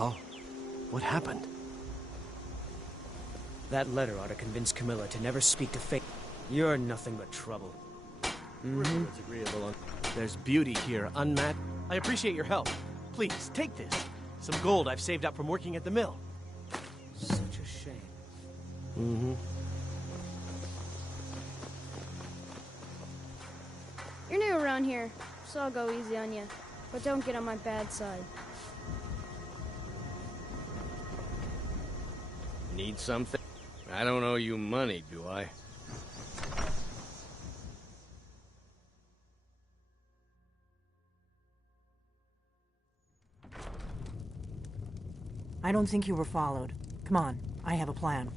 Oh, what happened? That letter ought to convince Camilla to never speak to Fate. You're nothing but trouble. It's agreeable on. There's beauty here, unmatched. I appreciate your help. Please, take this. Some gold I've saved up from working at the mill. Such a shame. You're new around here, so I'll go easy on you. But don't get on my bad side. Need something? I don't owe you money, do I? I don't think you were followed. Come on, I have a plan.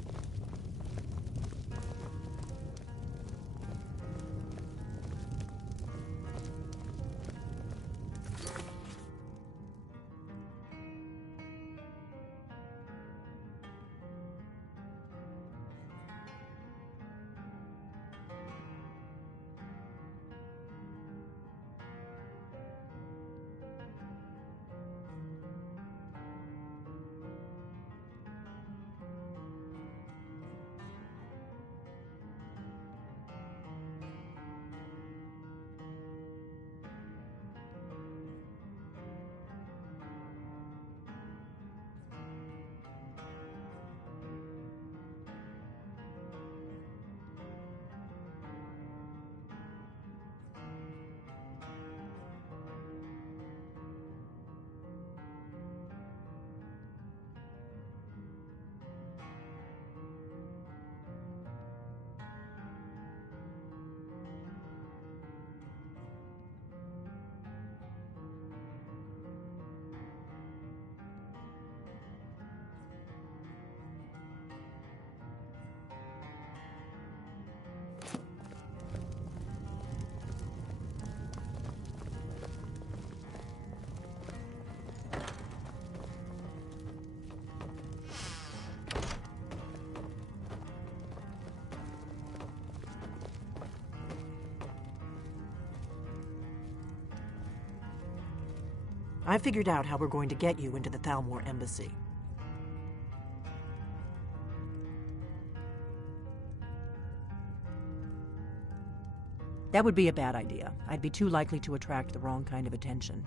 I figured out how we're going to get you into the Thalmor embassy. That would be a bad idea. I'd be too likely to attract the wrong kind of attention.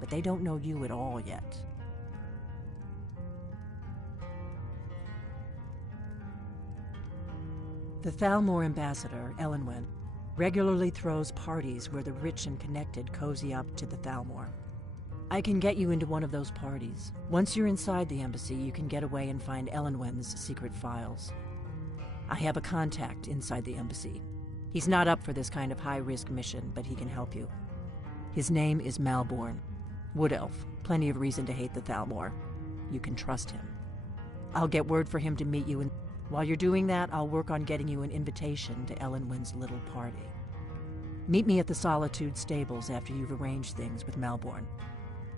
But they don't know you at all yet. The Thalmor ambassador, Elenwen, regularly throws parties where the rich and connected cozy up to the Thalmor. I can get you into one of those parties. Once you're inside the embassy, you can get away and find Elenwen's secret files. I have a contact inside the embassy. He's not up for this kind of high-risk mission, but he can help you. His name is Malborn. Wood Elf. Plenty of reason to hate the Thalmor. You can trust him. I'll get word for him to meet you, and while you're doing that, I'll work on getting you an invitation to Elenwen's little party. Meet me at the Solitude Stables after you've arranged things with Malborn.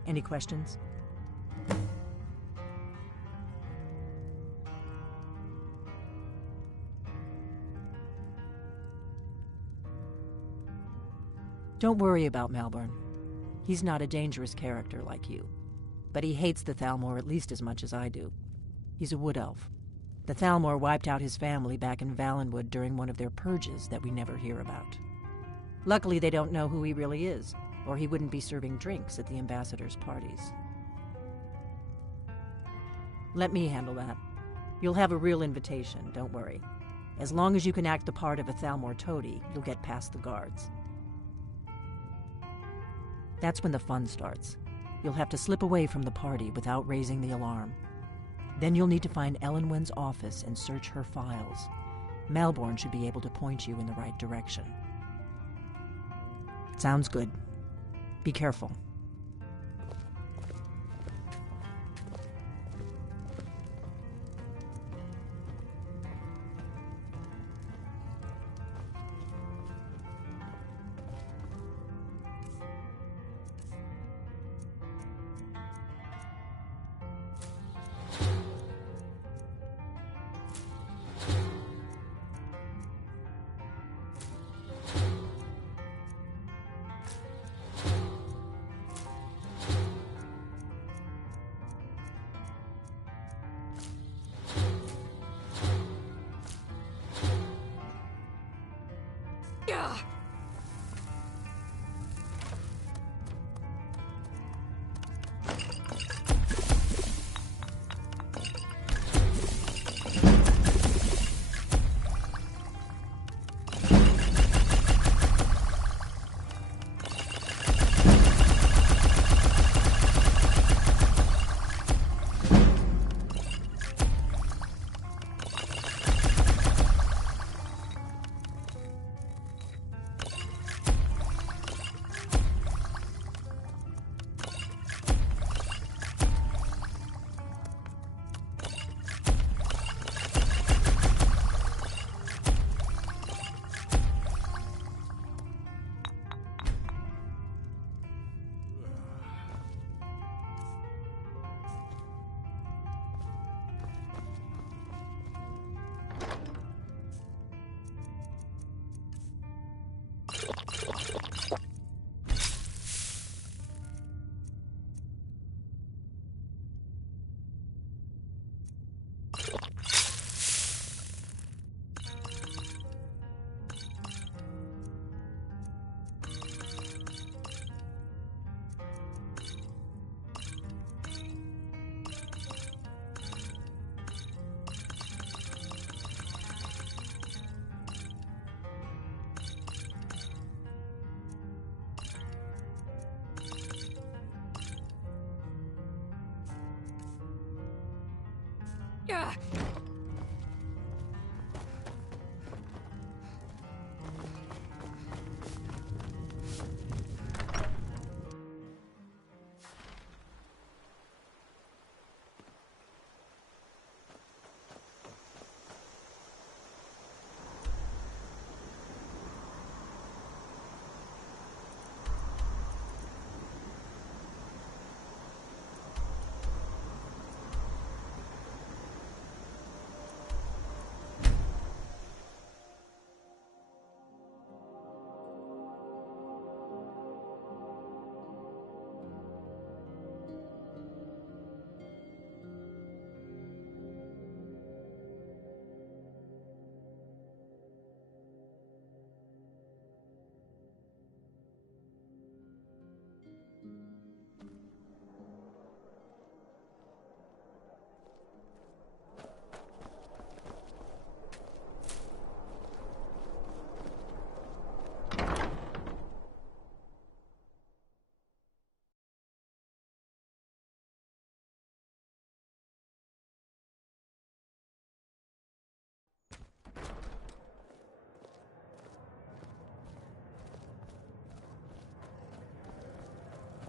Any questions? Don't worry about Malborn. He's not a dangerous character like you. But he hates the Thalmor at least as much as I do. He's a wood elf. The Thalmor wiped out his family back in Valenwood during one of their purges that we never hear about. Luckily, they don't know who he really is, or he wouldn't be serving drinks at the ambassador's parties. Let me handle that. You'll have a real invitation, don't worry. As long as you can act the part of a Thalmor toady, you'll get past the guards. That's when the fun starts. You'll have to slip away from the party without raising the alarm. Then you'll need to find Elenwen's office and search her files. Malborn should be able to point you in the right direction. Sounds good. Be careful.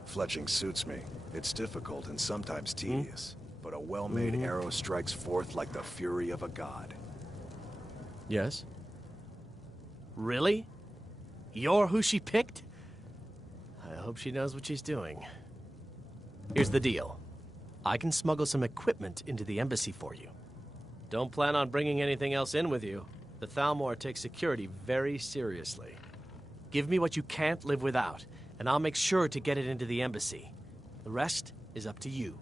Fletching suits me. It's difficult and sometimes tedious, but a well-made arrow strikes forth like the fury of a god. Yes? Really? You're who she picked? I hope she knows what she's doing. Here's the deal. I can smuggle some equipment into the embassy for you. Don't plan on bringing anything else in with you. The Thalmor takes security very seriously. Give me what you can't live without, and I'll make sure to get it into the embassy. The rest is up to you.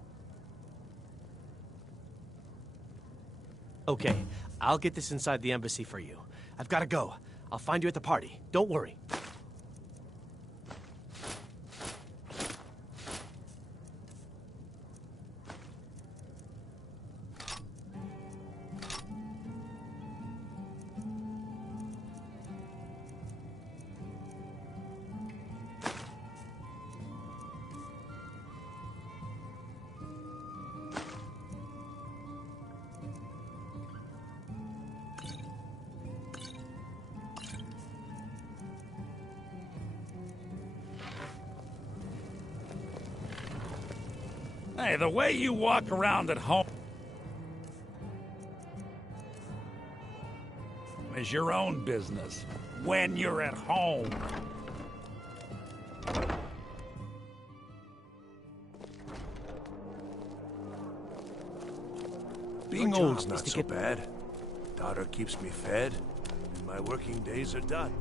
Okay, I'll get this inside the embassy for you. I've got to go. I'll find you at the party. Don't worry. Hey, the way you walk around at home is your own business. When you're at home. Being old's not so bad. Daughter keeps me fed, and my working days are done.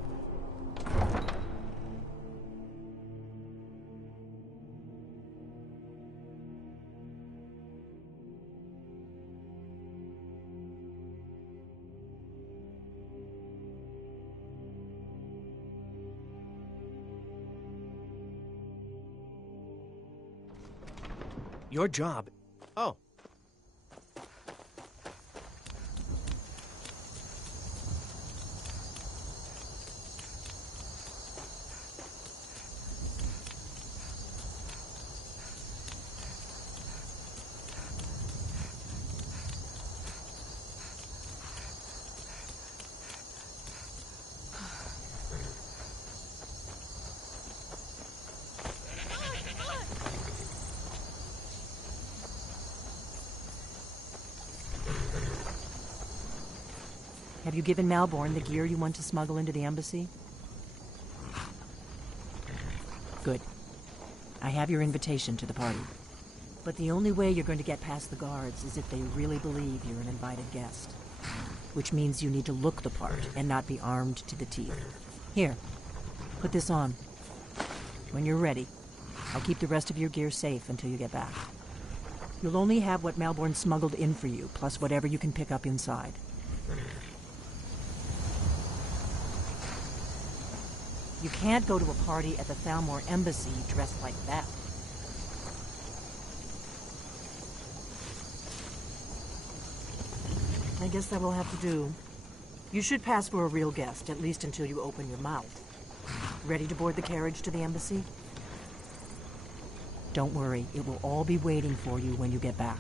Your job... Oh. Have you given Malborn the gear you want to smuggle into the embassy? Good. I have your invitation to the party. But the only way you're going to get past the guards is if they really believe you're an invited guest. Which means you need to look the part and not be armed to the teeth. Here, put this on. When you're ready, I'll keep the rest of your gear safe until you get back. You'll only have what Malborn smuggled in for you, plus whatever you can pick up inside. You can't go to a party at the Thalmor Embassy dressed like that. I guess that will have to do. You should pass for a real guest, at least until you open your mouth. Ready to board the carriage to the embassy? Don't worry, it will all be waiting for you when you get back.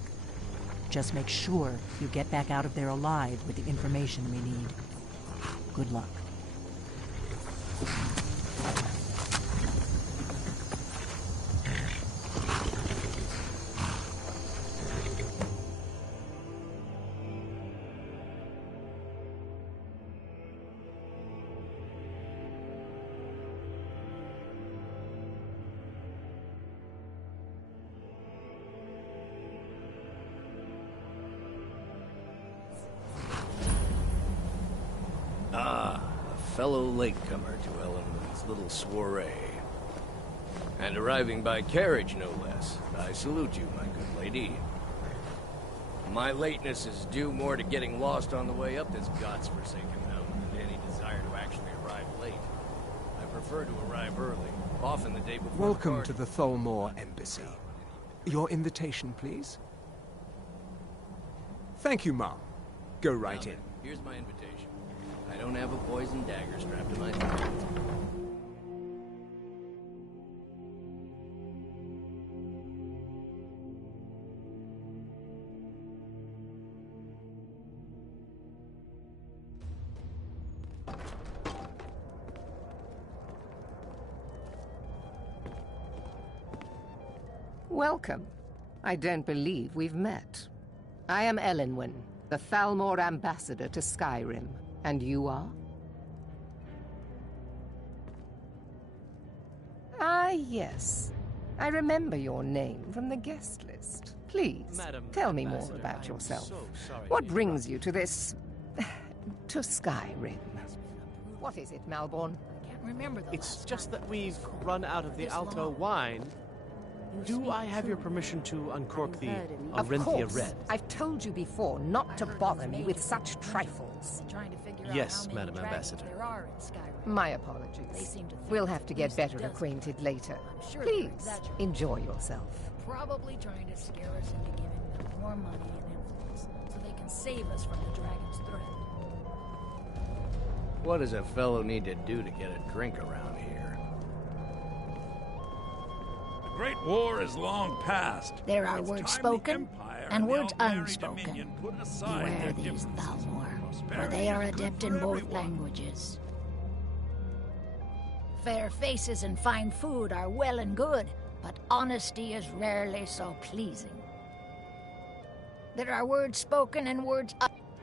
Just make sure you get back out of there alive with the information we need. Good luck. Fellow latecomer to Ellenwood's little soiree. And arriving by carriage, no less. I salute you, my good lady. My lateness is due more to getting lost on the way up this godforsaken mountain than any desire to actually arrive late. I prefer to arrive early, often the day before. Welcome to the Thalmor Embassy. Your invitation, please. Thank you, Mom. Go right in. Here's my invitation. I don't have a poison dagger strapped to my throat. Welcome. I don't believe we've met. I am Elenwen, the Thalmor ambassador to Skyrim. And you are? Ah, yes. I remember your name from the guest list. Please, Madam tell me Ambassador, more about I am yourself. so sorry What to brings you to this... to Skyrim? What is it, Malborn? It's just that we've run out of the Alto wine. Do I have your permission to uncork the Of Arinthia course. Red? I've told you before not to bother me with such trifles. Yes, Madam Ambassador. My apologies. We'll have to get better acquainted later. Please, enjoy yourself. Probably trying to scare us into giving them more money and influence so they can save us from the dragon's threat. What does a fellow need to do to get a drink around here? The Great War is long past. There are It's words time the spoken Empire and the words Aldmeri unspoken. Dominion put aside Beware their these differences. Thalmor, for Prosperity they are is good adept for in both everyone. languages. Fair faces and fine food are well and good, but honesty is rarely so pleasing. There are words spoken and words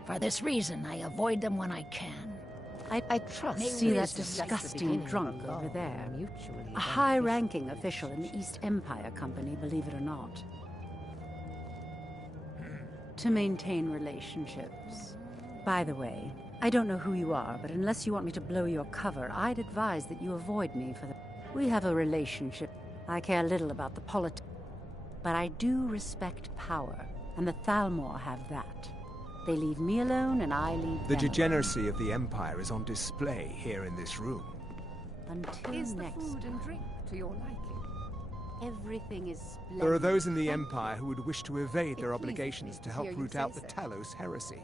For this reason, I avoid them when I can. I trust. See that disgusting drunk over there? A high-ranking official in the East Empire Company, believe it or not. To maintain relationships. By the way, I don't know who you are, but unless you want me to blow your cover, I'd advise that you avoid me for the... We have a relationship. I care little about the politics, but I do respect power, and the Thalmor have that. They leave me alone, and I leave The them degeneracy of the Empire is on display here in this room. until Is the next food and time. drink to your liking? Everything is splendid. There are those in the Empire who would wish to evade their It pleases obligations me to to help hear you root say out the so. Talos heresy.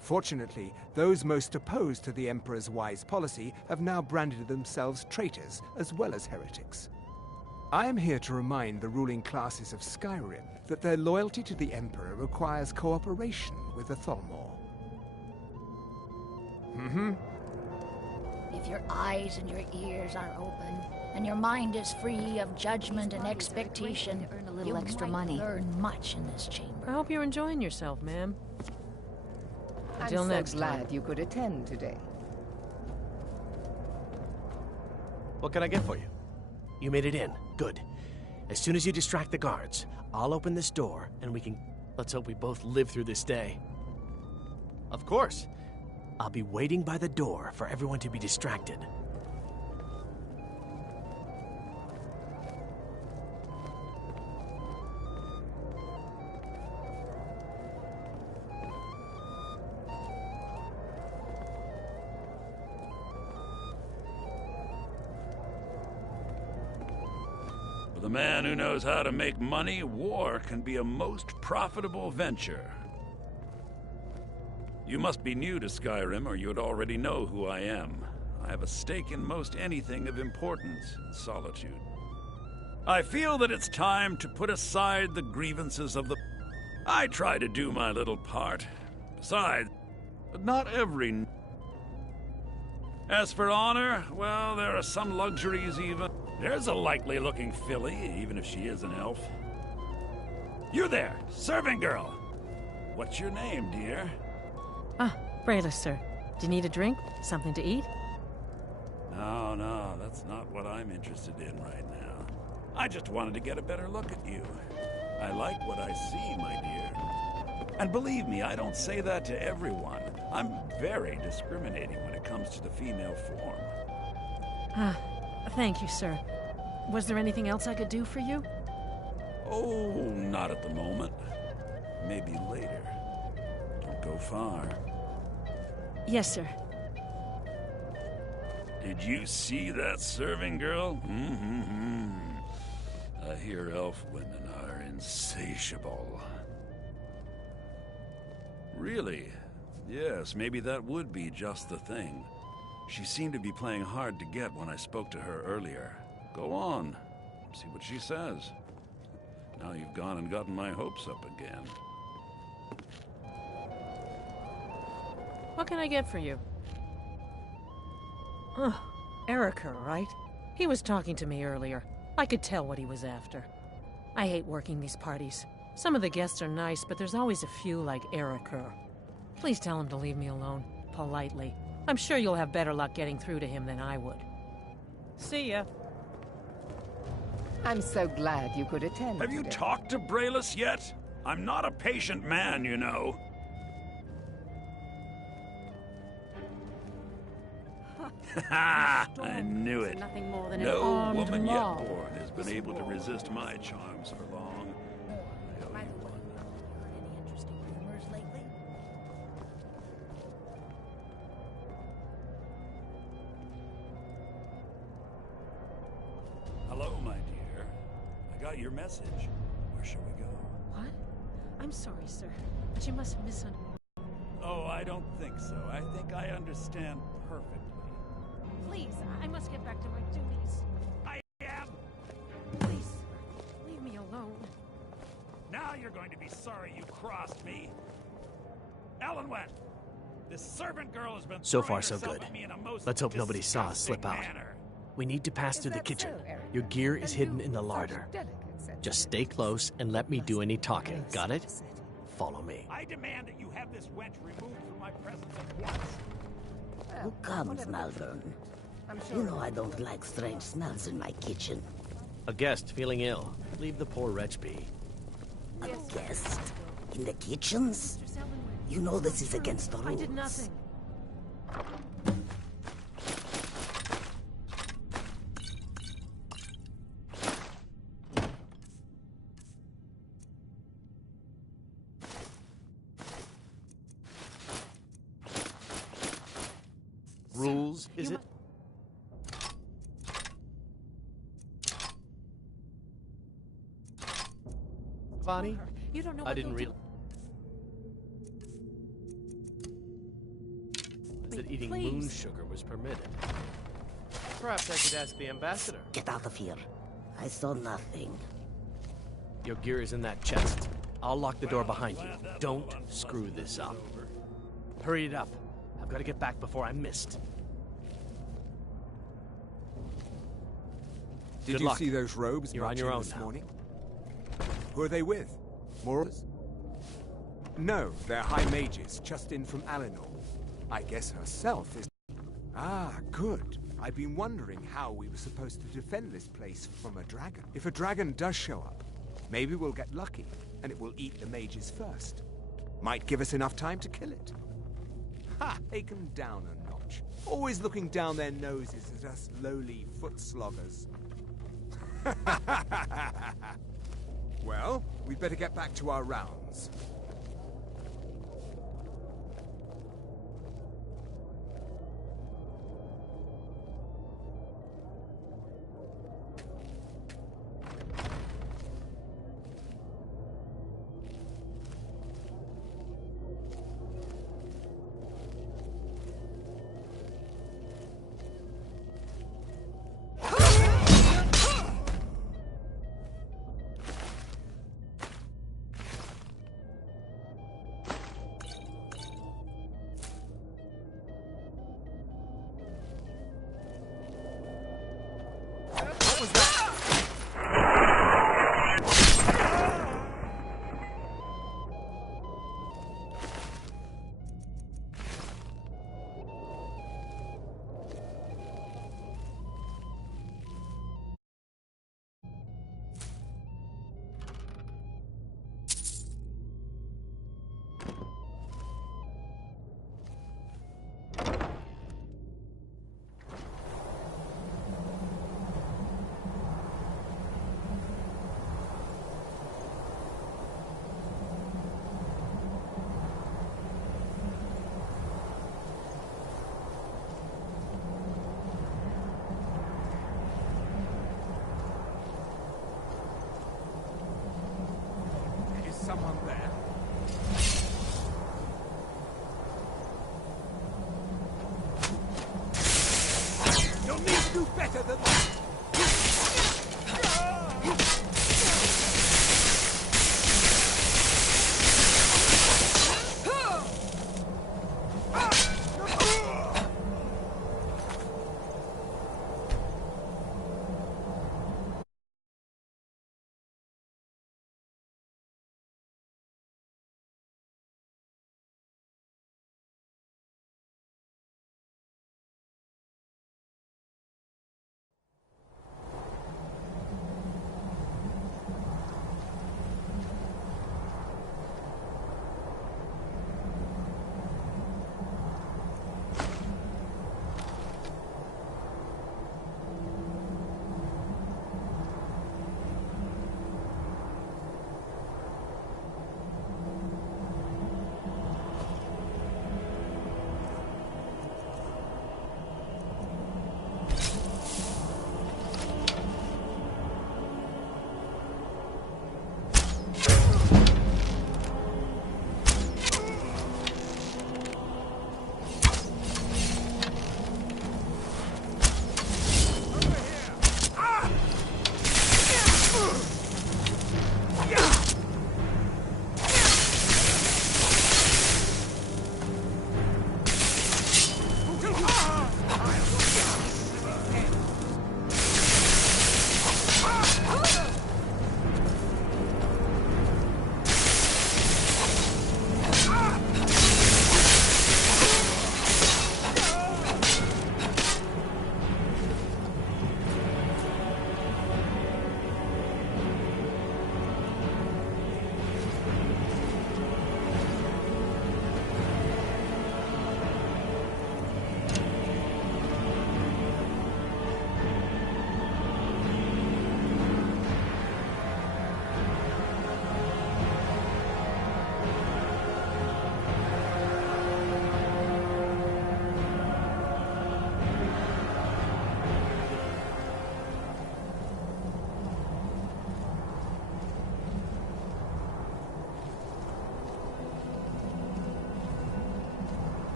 Fortunately, those most opposed to the Emperor's wise policy have now branded themselves traitors as well as heretics. I am here to remind the ruling classes of Skyrim that their loyalty to the Emperor requires cooperation with the Thalmor. If your eyes and your ears are open, and your mind is free of judgment and expectation, earn a little you extra might money. learn much in this chamber. I hope you're enjoying yourself, ma'am. Until I'm so next glad time. you could attend today. What can I get for you? You made it in. Good. As soon as you distract the guards, I'll open this door and we can... Let's hope we both live through this day. Of course. I'll be waiting by the door for everyone to be distracted. the man who knows how to make money, war can be a most profitable venture. You must be new to Skyrim, or you'd already know who I am. I have a stake in most anything of importance in Solitude. I feel that it's time to put aside the grievances of the... I try to do my little part. Besides, but not every... As for honor, well, there are some luxuries even. There's a likely-looking filly, even if she is an elf. You there, serving girl. What's your name, dear? Ah, Brayless, sir. Do you need a drink? Something to eat? No, that's not what I'm interested in right now. I just wanted to get a better look at you. I like what I see, my dear. And believe me, I don't say that to everyone. I'm very discriminating when it comes to the female form. Ah, thank you, sir. Was there anything else I could do for you? Oh, not at the moment. Maybe later. Don't go far. Yes, sir. Did you see that serving girl? I hear elf women are insatiable. Really? Yes, maybe that would be just the thing. She seemed to be playing hard to get when I spoke to her earlier. Go on. See what she says. Now you've gone and gotten my hopes up again. What can I get for you? Oh, Erica, right? He was talking to me earlier. I could tell what he was after. I hate working these parties. Some of the guests are nice, but there's always a few like Erica. Please tell him to leave me alone, politely. I'm sure you'll have better luck getting through to him than I would. See ya. I'm so glad you could attend. Have you talked to Brayless yet? I'm not a patient man, you know. I knew it. Nothing more than No an armed woman mob. yet born has been able to resist my charms for long. By the way, heard any interesting rumors lately? Hello, my dear. I got your message. Where shall we go? What? I'm sorry, sir, but you must have misunderstood. Oh, I don't think so. I think I understand perfectly. Please, I must get back to my duties. I am! Please, leave me alone. Now you're going to be sorry you crossed me. Elenwen, this servant girl has been So throwing far, so herself good. at me in a most Let's hope nobody saw us slip out. disgusting manner. We need to pass through the that kitchen. so, Erica? Your gear is And hidden you, in the such larder. delicate sensitivity. Just stay close and let me do any talking. Close Got it? to the setting. Follow me. I demand that you have this wench removed from my presence at once. Well, Comes, whatever. Malvern. I'm sure You know I don't like strange smells in my kitchen. A guest feeling ill. Leave the poor wretch be. A guest? In the kitchens? You know this is against the rules. I did nothing. Rules, is it? Vani? You don't know I what didn't they'll realize that eating moon Please. sugar was permitted. Perhaps I could ask the ambassador. Get out of here. I saw nothing. Your gear is in that chest. I'll lock the door behind you. Don't screw this up. Hurry it up. I've got to get back before I'm missed. Did Good you luck. see those robes You're on marching your own this now. morning? Who are they with? Morals? No, they're high mages, just in from Alinor. I guess herself is... Ah, good. I've been wondering how we were supposed to defend this place from a dragon. If a dragon does show up, maybe we'll get lucky, and it will eat the mages first. Might give us enough time to kill it. Ha! Take 'em down a notch. Always looking down their noses at us lowly foot sloggers. Well, we'd better get back to our rounds. You'll need to do better than that!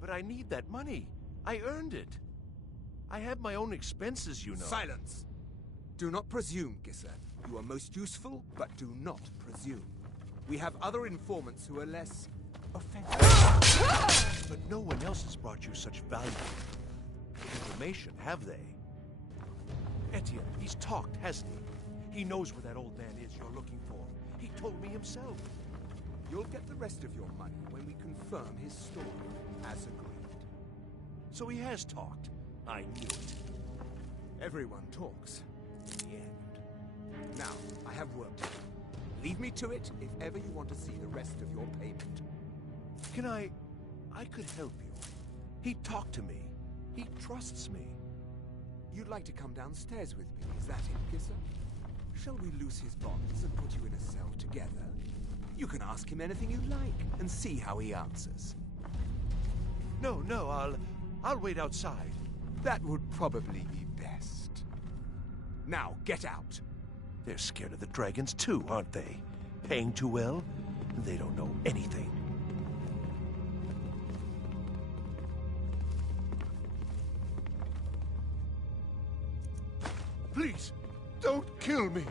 But I need that money. I earned it. I have my own expenses, you know. Silence! Do not presume, Gisser. You are most useful, but do not presume. We have other informants who are less offensive. But no one else has brought you such valuable information, have they? Etienne, he's talked, hasn't he? He knows where that old man is you're looking for. He told me himself. You'll get the rest of your money when we confirm his story, as agreed. So he has talked. I knew it. Everyone talks, in the end. Now, I have work to do. Leave me to it if ever you want to see the rest of your payment. Can I could help you. He talked to me. He trusts me. You'd like to come downstairs with me, is that it, Gisser? Shall we loose his bonds and put you in a cell together? You can ask him anything you like and see how he answers. No, I'll wait outside. That would probably be best. Now, get out. They're scared of the dragons too, aren't they? Paying too well? They don't know anything. Please, don't kill me.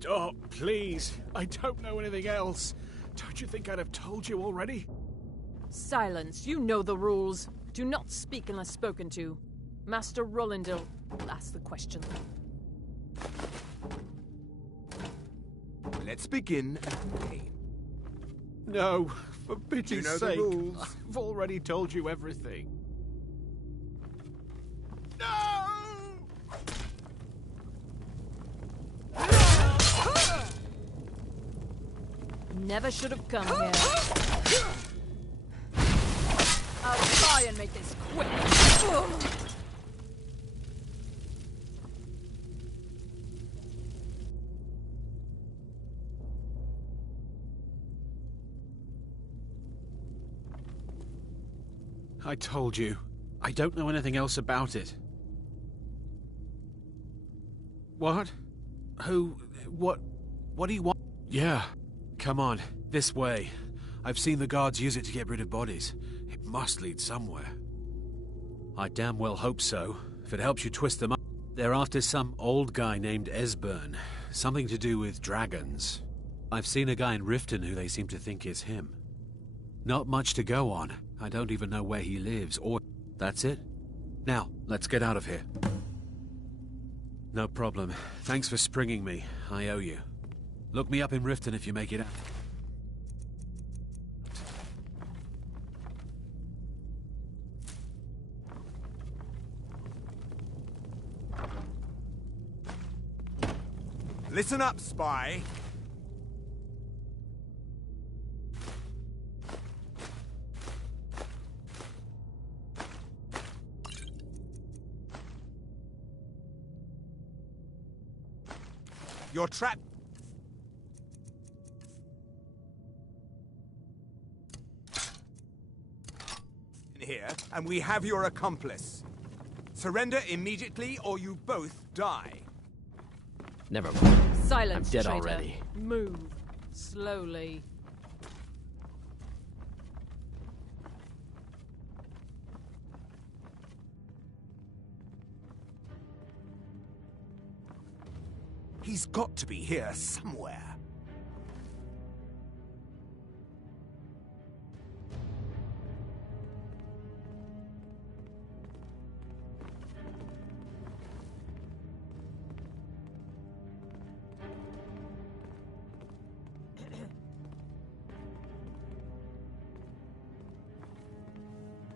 Stop, please. I don't know anything else. Don't you think I'd have told you already? Silence. You know the rules. Do not speak unless spoken to. Master Rollindil will ask the question. Let's begin at the game. No, for pity's know the sake. rules. I've already told you everything. Never should have come here. I'll try and make this quick. I told you. I don't know anything else about it. What? Who? What do you want? Yeah. Come on. This way. I've seen the guards use it to get rid of bodies. It must lead somewhere. I damn well hope so. If it helps you twist them up. They're after some old guy named Esbern. Something to do with dragons. I've seen a guy in Riften who they seem to think is him. Not much to go on. I don't even know where he lives, or... That's it? Now, let's get out of here. No problem. Thanks for springing me. I owe you. Look me up in Riften if you make it out. Listen up, spy. You're trapped. In here, and we have your accomplice. Surrender immediately, or you both die. Never mind. Silence, I'm dead traitor. already. Move. Slowly. He's got to be here somewhere.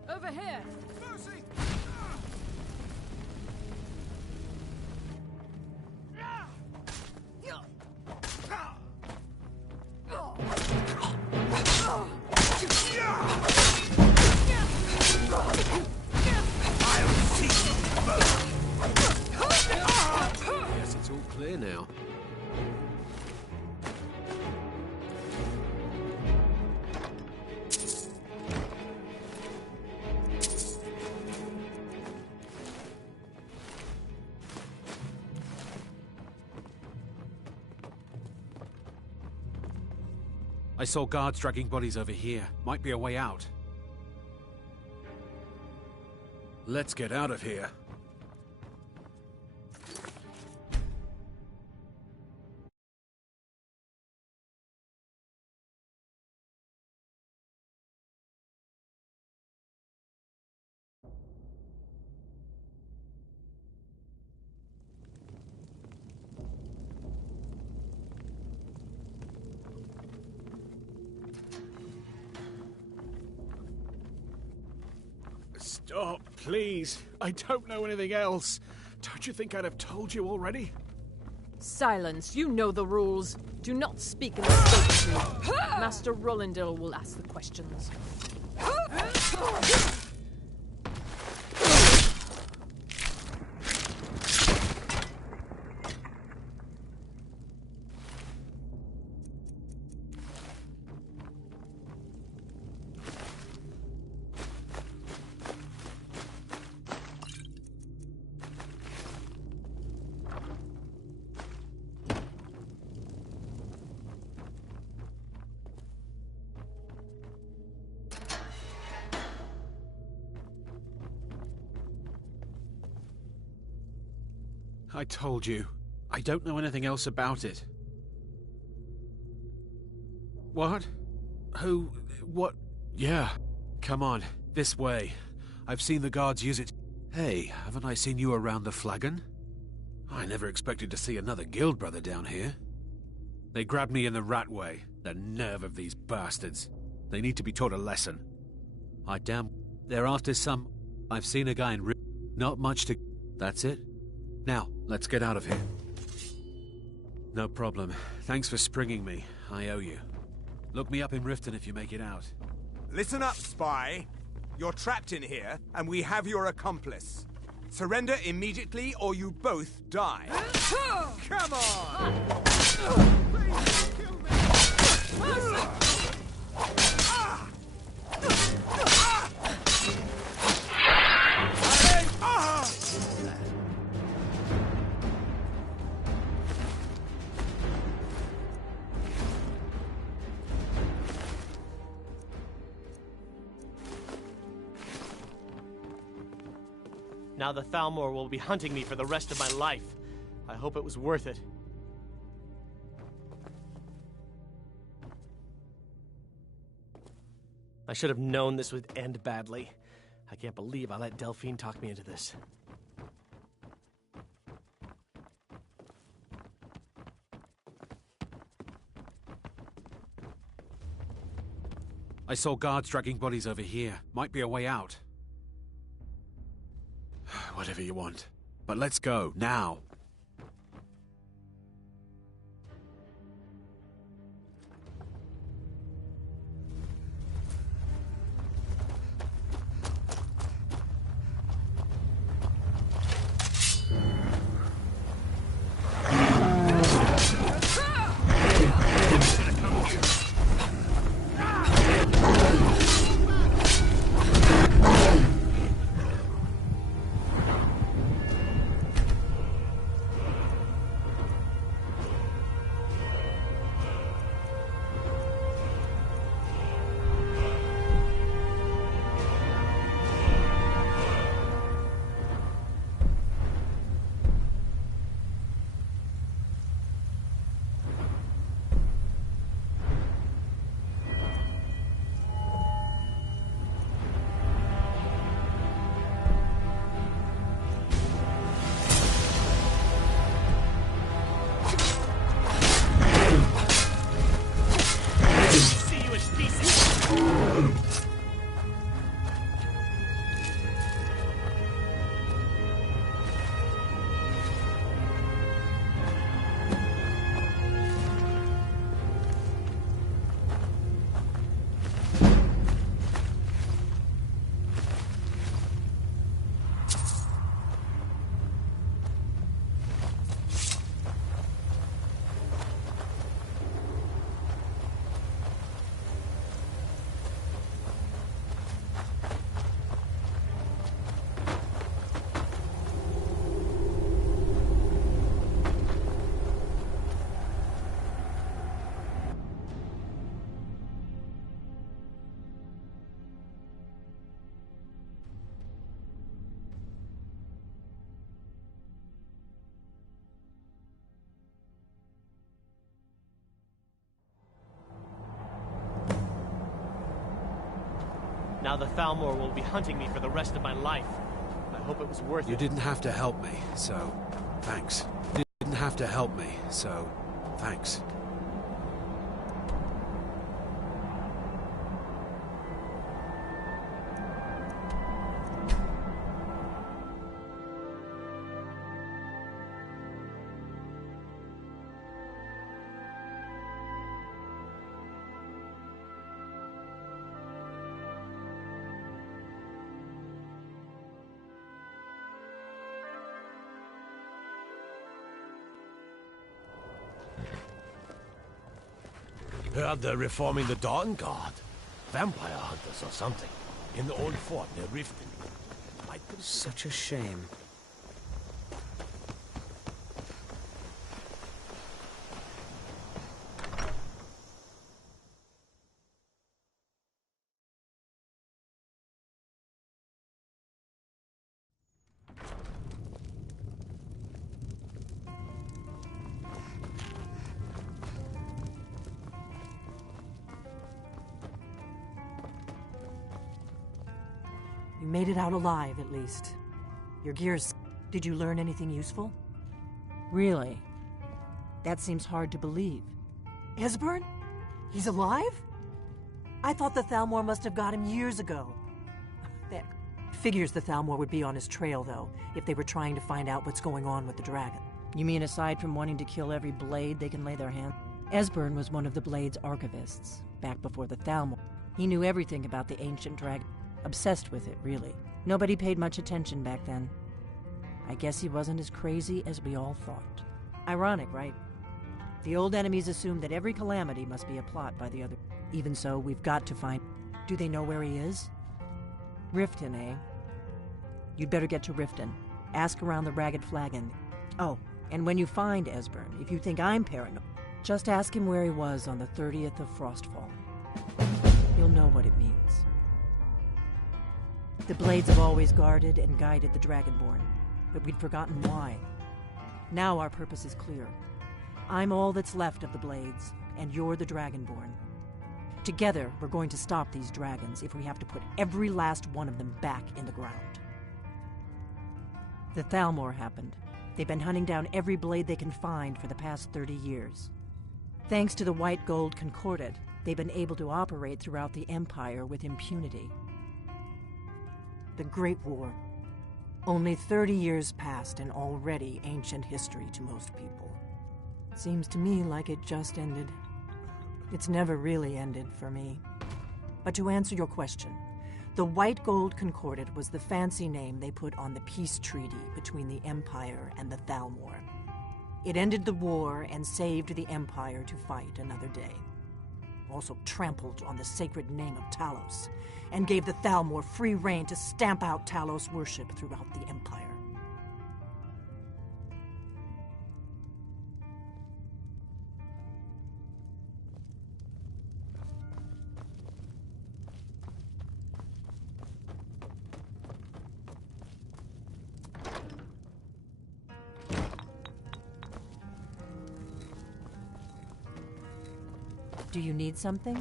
Over here. Mercy! Guess it's all clear now. I saw guards dragging bodies over here. Might be a way out. Let's get out of here. Stop, please. I don't know anything else. Don't you think I'd have told you already? Silence. You know the rules. Do not speak unless spoken to. Master Rollindil will ask the questions. I told you. I don't know anything else about it. What? Who? What? Yeah. Come on, this way. I've seen the guards use it. Hey, haven't I seen you around the flagon? I never expected to see another guild brother down here. They grabbed me in the rat way. The nerve of these bastards. They need to be taught a lesson. I damn... They're after some... I've seen a guy in... Not much to... That's it? Now, let's get out of here. No problem. Thanks for springing me. I owe you. Look me up in Riften if you make it out. Listen up, spy. You're trapped in here, and we have your accomplice. Surrender immediately, or you both die. Come on! Now the Thalmor will be hunting me for the rest of my life. I hope it was worth it. I should have known this would end badly. I can't believe I let Delphine talk me into this. I saw guards dragging bodies over here. Might be a way out. Whatever you want. But let's go, now. Now the Thalmor will be hunting me for the rest of my life. I hope it was worth it. You didn't have to help me, so thanks. You didn't have to help me, so thanks. Heard they're reforming the Dawn Guard. Vampire hunters or something. In the old fort near Riften. Such a shame. You made it out alive, at least. Your gear's... Did you learn anything useful? Really? That seems hard to believe. Esbern? He's alive? I thought the Thalmor must have got him years ago. That figures the Thalmor would be on his trail, though, if they were trying to find out what's going on with the dragon. You mean aside from wanting to kill every blade they can lay their hand? Esbern was one of the Blade's archivists, back before the Thalmor. He knew everything about the ancient dragon. Obsessed with it, really. Nobody paid much attention back then. I guess he wasn't as crazy as we all thought. Ironic, right? The old enemies assumed that every calamity must be a plot by the other. Even so, we've got to find... Do they know where he is? Riften, eh? You'd better get to Riften. Ask around the Ragged Flagon. Oh, and when you find Esbern, if you think I'm paranoid, just ask him where he was on the 30th of Frostfall. You'll know what it means. The Blades have always guarded and guided the Dragonborn, but we'd forgotten why. Now our purpose is clear. I'm all that's left of the Blades, and you're the Dragonborn. Together, we're going to stop these dragons if we have to put every last one of them back in the ground. The Thalmor happened. They've been hunting down every blade they can find for the past 30 years. Thanks to the White Gold Concordat, they've been able to operate throughout the Empire with impunity. The Great War. Only 30 years passed and already ancient history to most people. Seems to me like it just ended. It's never really ended for me. But to answer your question, the White Gold Concordat was the fancy name they put on the peace treaty between the Empire and the Thalmor. It ended the war and saved the Empire to fight another day. Also trampled on the sacred name of Talos, and gave the Thalmor free rein to stamp out Talos worship throughout the Empire. Do you need something?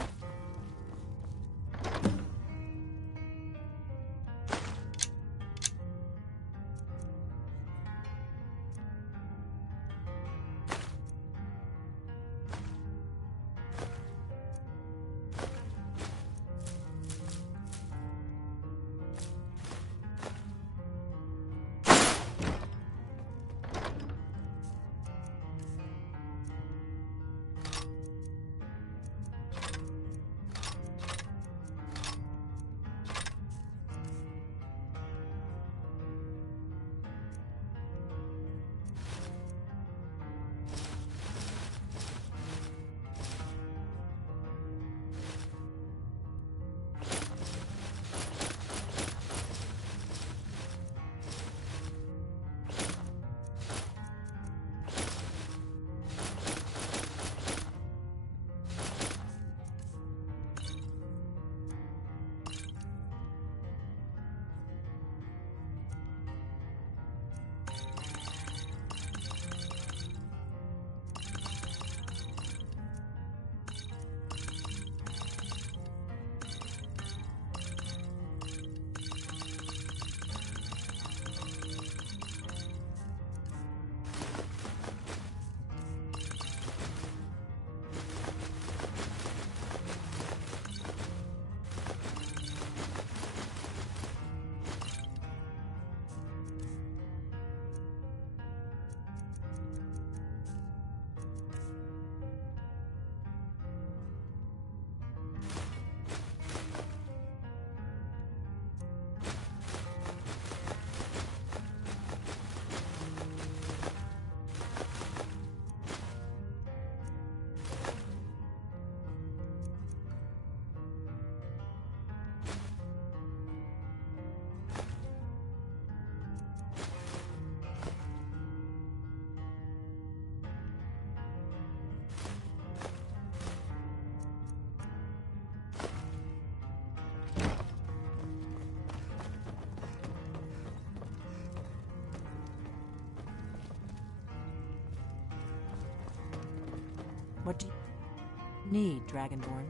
What do you need, Dragonborn?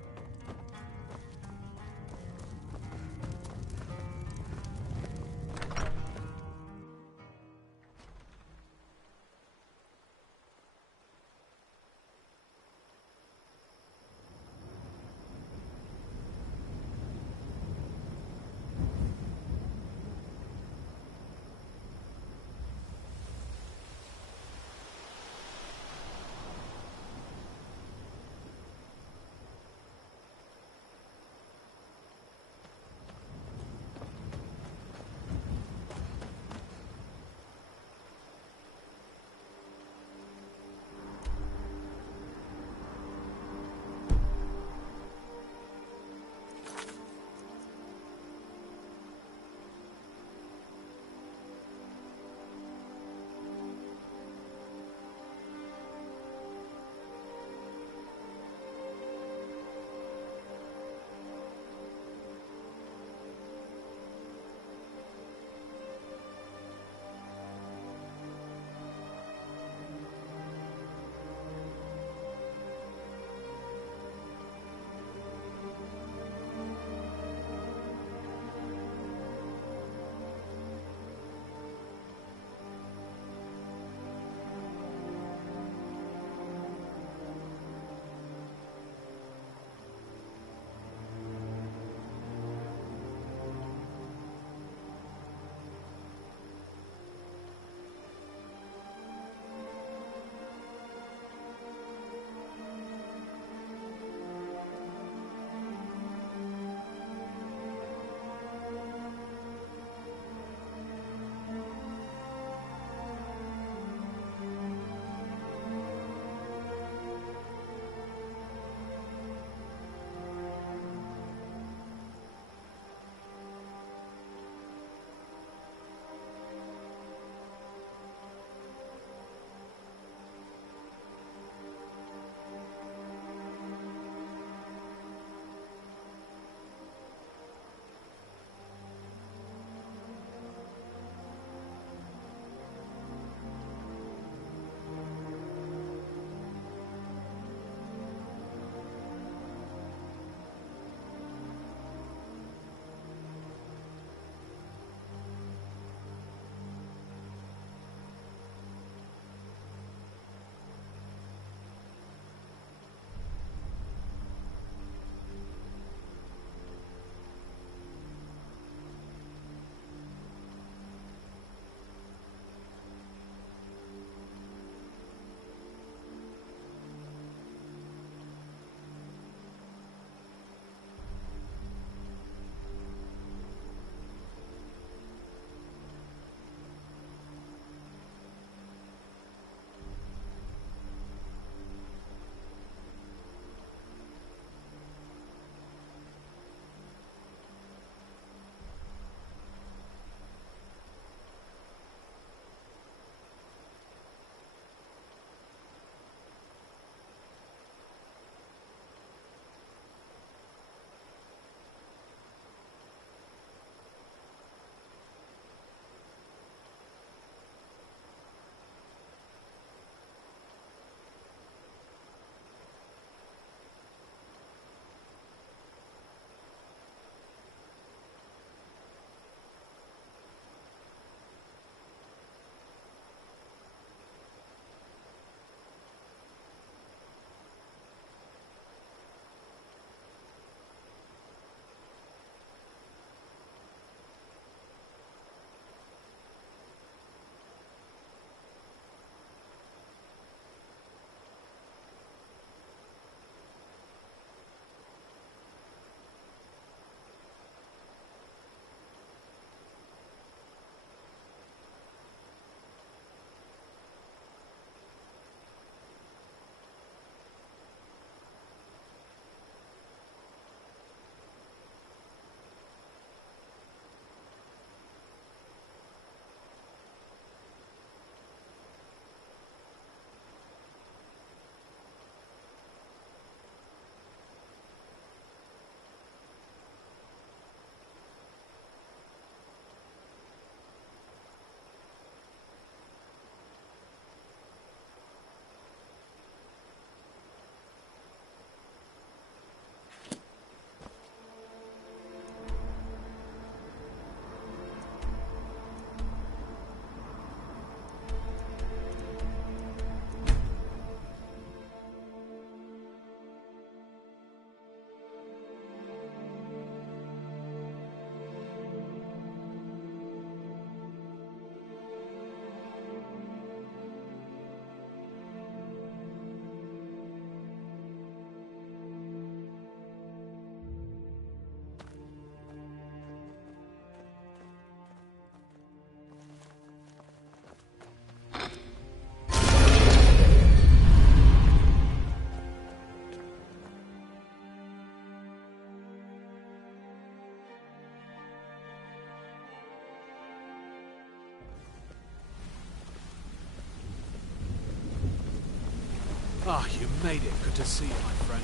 Ah, you made it. Good to see you, my friend.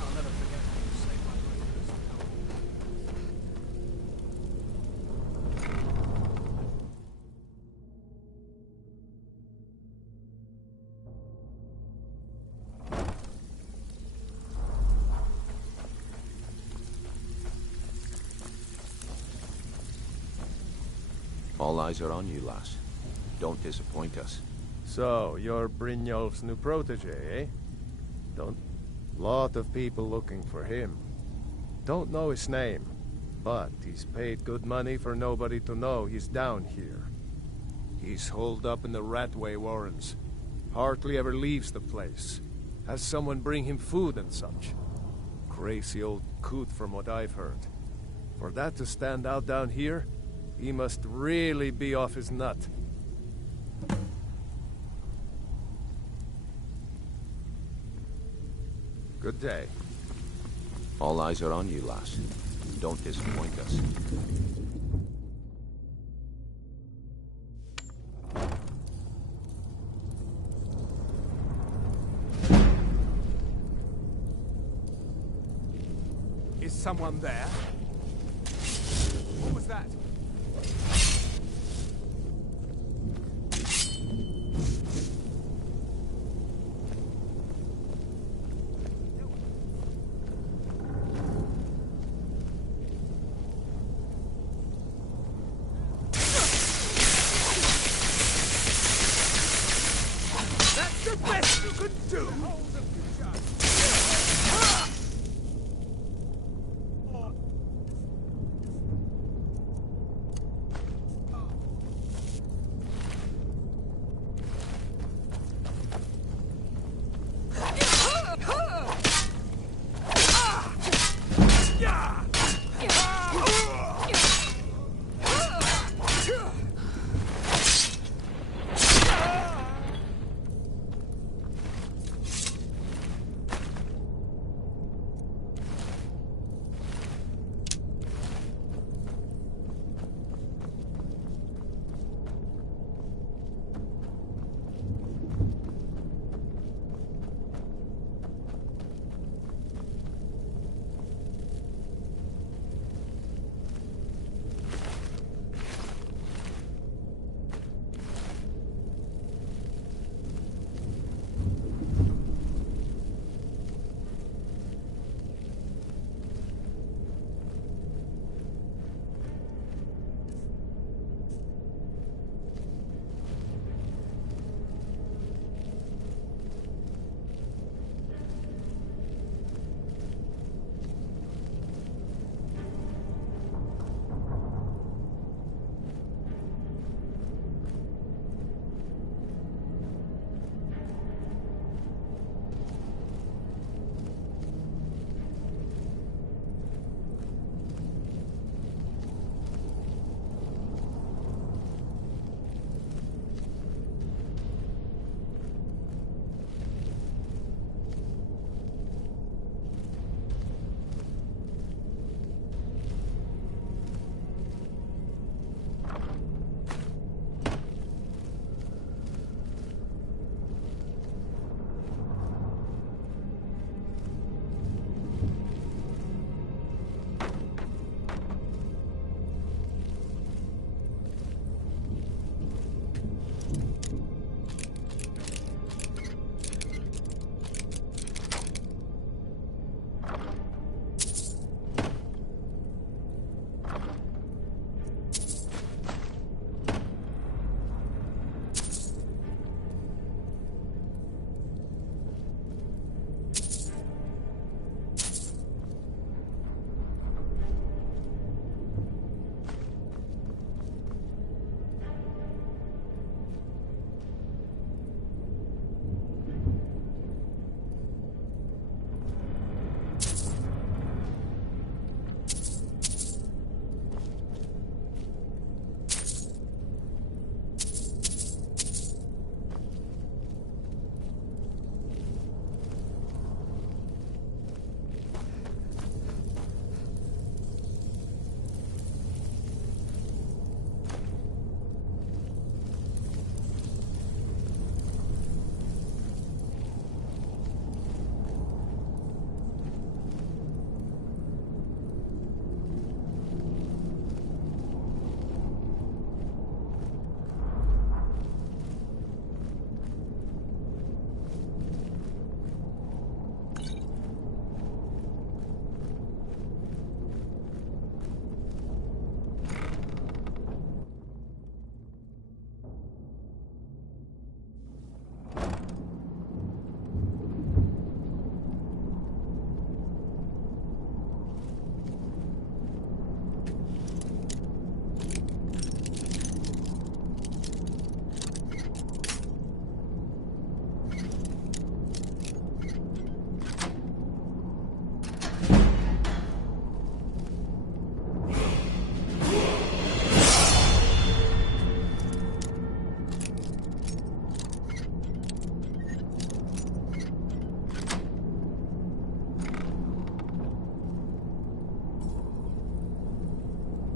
I'll never forget how you saved my All eyes are on you, lass. Don't disappoint us. So, you're Brynjolf's new protege, eh? Don't... Lot of people looking for him. Don't know his name, but he's paid good money for nobody to know he's down here. He's holed up in the Ratway Warrens. Hardly ever leaves the place. Has someone bring him food and such. Crazy old coot from what I've heard. For that to stand out down here, he must really be off his nut. Good day. All eyes are on you, lass. Don't disappoint us. Is someone there? What was that? That's the best you could do!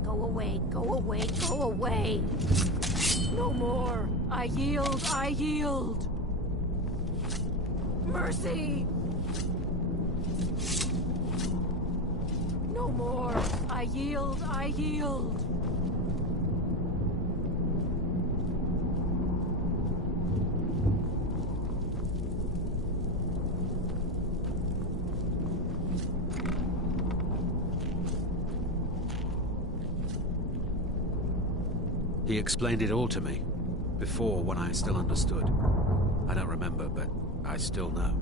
Go away, go away, go away! No more! I yield, I yield! Mercy! No more! I yield, I yield! He explained it all to me. Before, when I still understood. I don't remember, but I still know.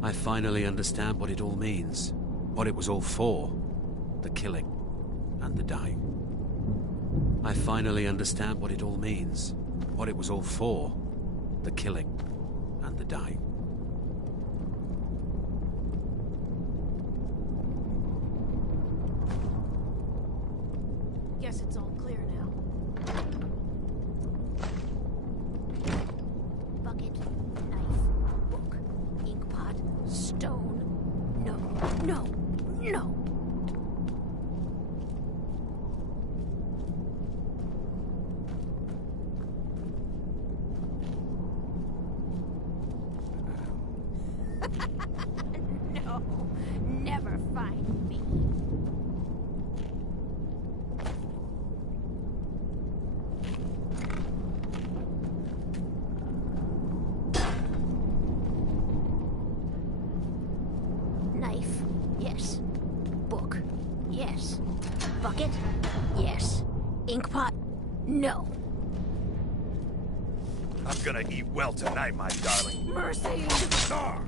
I finally understand what it all means. What it was all for. The killing. And the dying. I finally understand what it all means. What it was all for. The killing. And the dying. Guess it's all clear now. Bucket, knife, book, inkpot, stone. No, no, no! No, never find me. Knife, yes. Book, yes. Bucket, yes. Inkpot, no. I'm gonna eat well tonight, my darling. Mercy! Ah!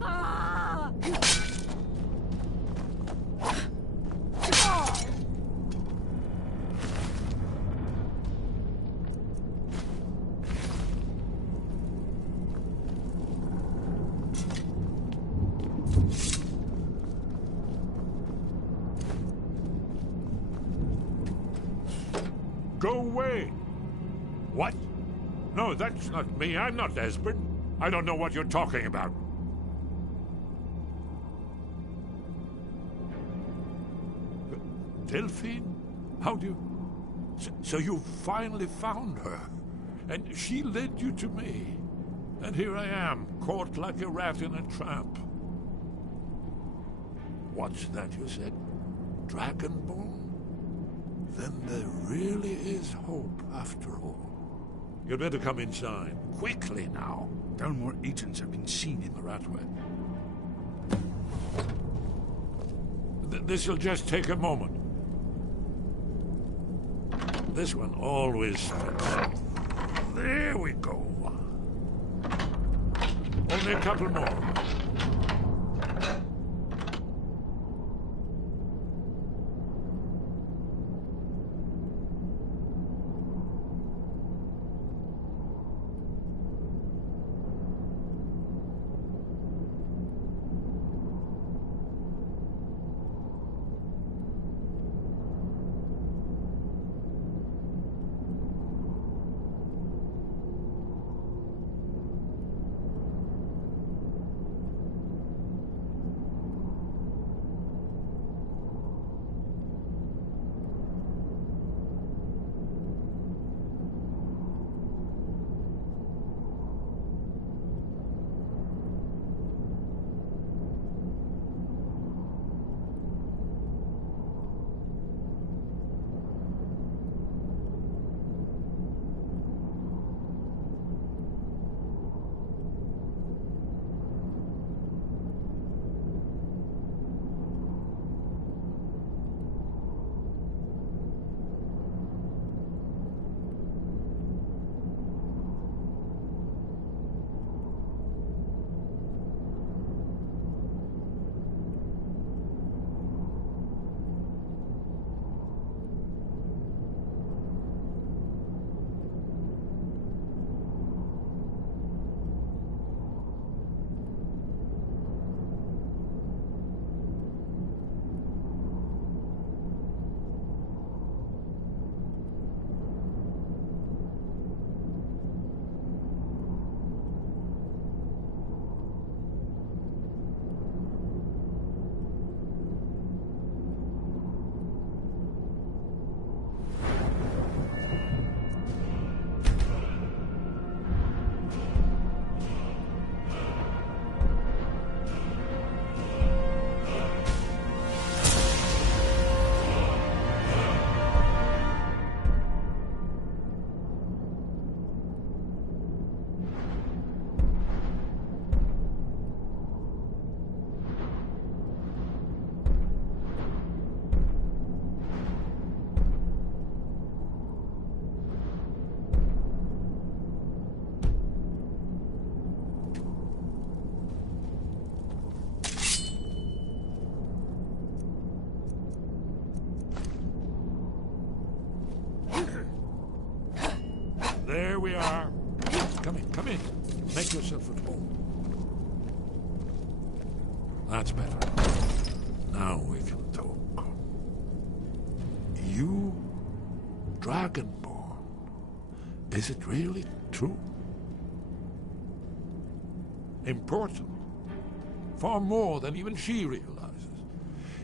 Ah! Go away! What? No, that's not me. I'm not Esbern. I don't know what you're talking about. Delphine? How do you... So you finally found her. And she led you to me. And here I am, caught like a rat in a trap. What's that you said? Dragonborn? Then there really is hope, after all. You'd better come inside. Quickly now. Thalmor agents have been seen in the Ratway. This'll just take a moment. This one always spins. There we go. Only a couple more. are. Come in, come in. Make yourself at home. That's better. Now we can talk. You, Dragonborn. Is it really true? Important. Far more than even she realizes.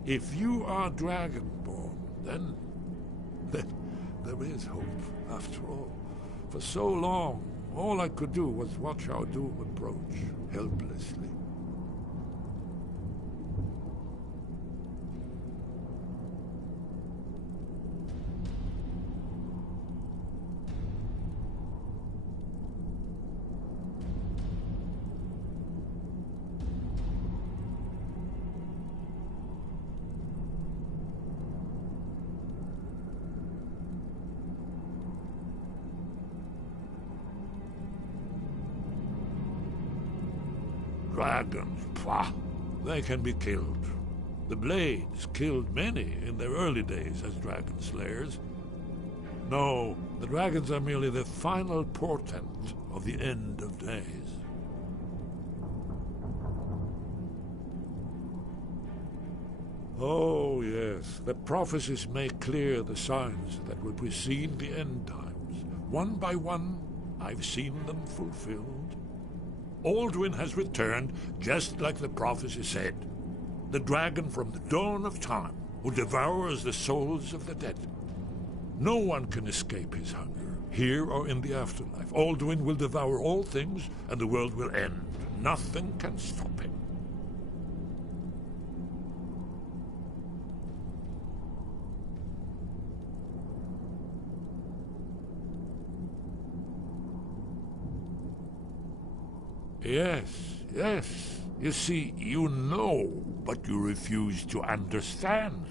If you are Dragonborn, then there is hope, after all. For so long, all I could do was watch our doom approach, helplessly. Dragons, pah, they can be killed. The Blades killed many in their early days as dragon slayers. No, the dragons are merely the final portent of the end of days. Oh, yes, the prophecies make clear the signs that will precede the end times. One by one, I've seen them fulfilled. Alduin has returned, just like the prophecy said. The dragon from the dawn of time, who devours the souls of the dead. No one can escape his hunger, here or in the afterlife. Alduin will devour all things, and the world will end. Nothing can stop him. Yes, yes. You see, you know, but you refuse to understand.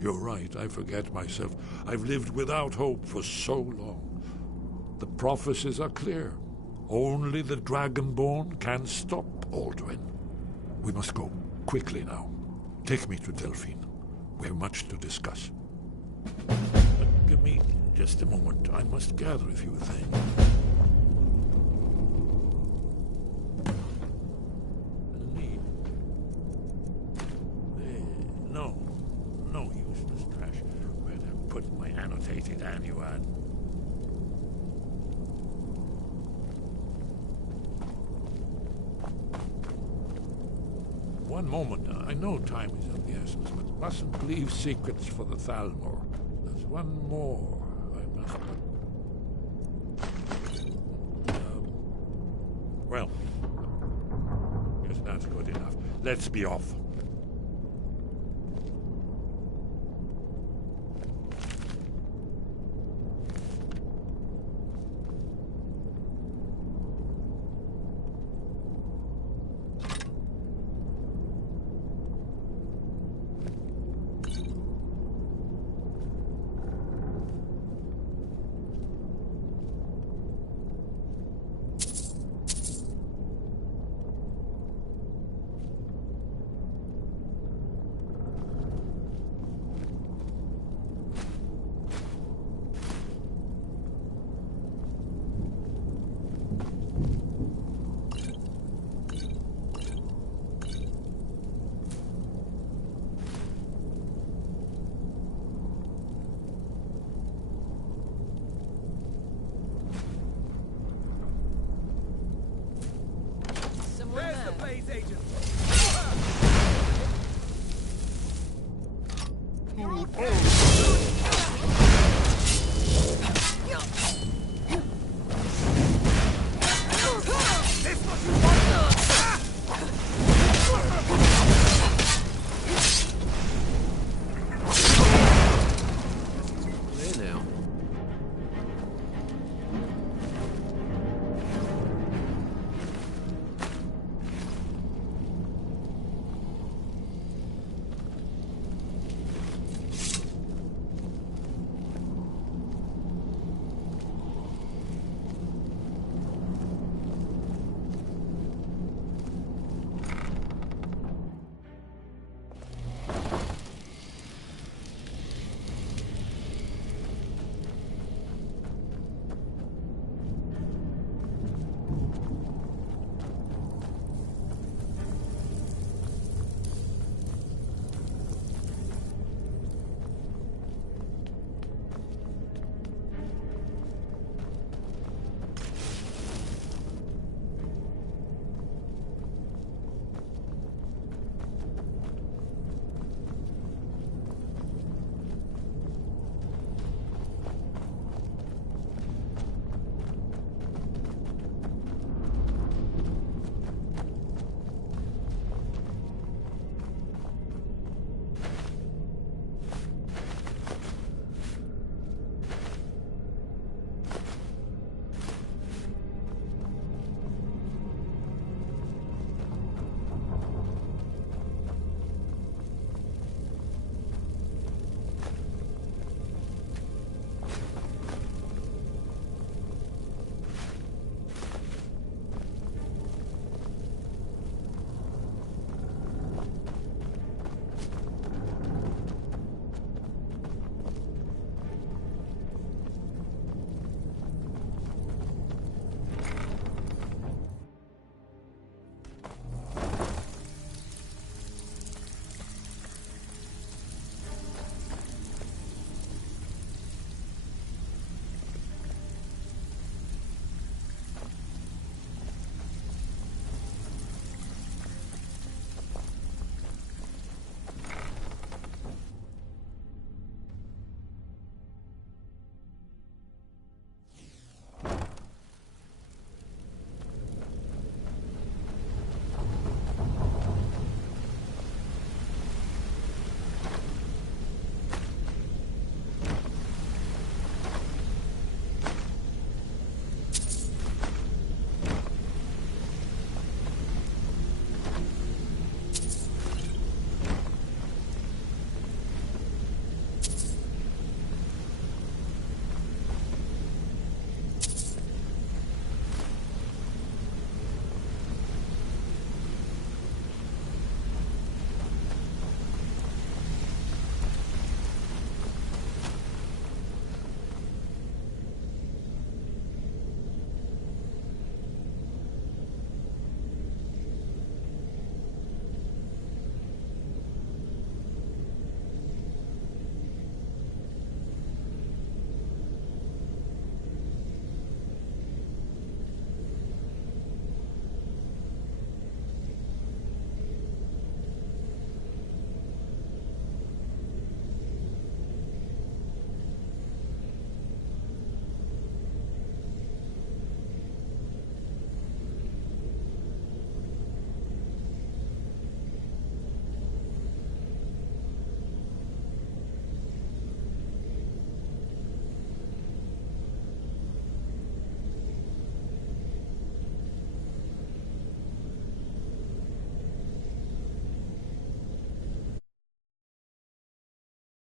You're right, I forget myself. I've lived without hope for so long. The prophecies are clear. Only the Dragonborn can stop Alduin. We must go, quickly now. Take me to Delphine. We have much to discuss. Give me just a moment. I must gather a few things. No useless trash. Where'd I put my annotated annuad? One moment. I know time is of the essence, but mustn't leave secrets for the Thalmor. There's one more I must put. Well, guess that's good enough. Let's be off.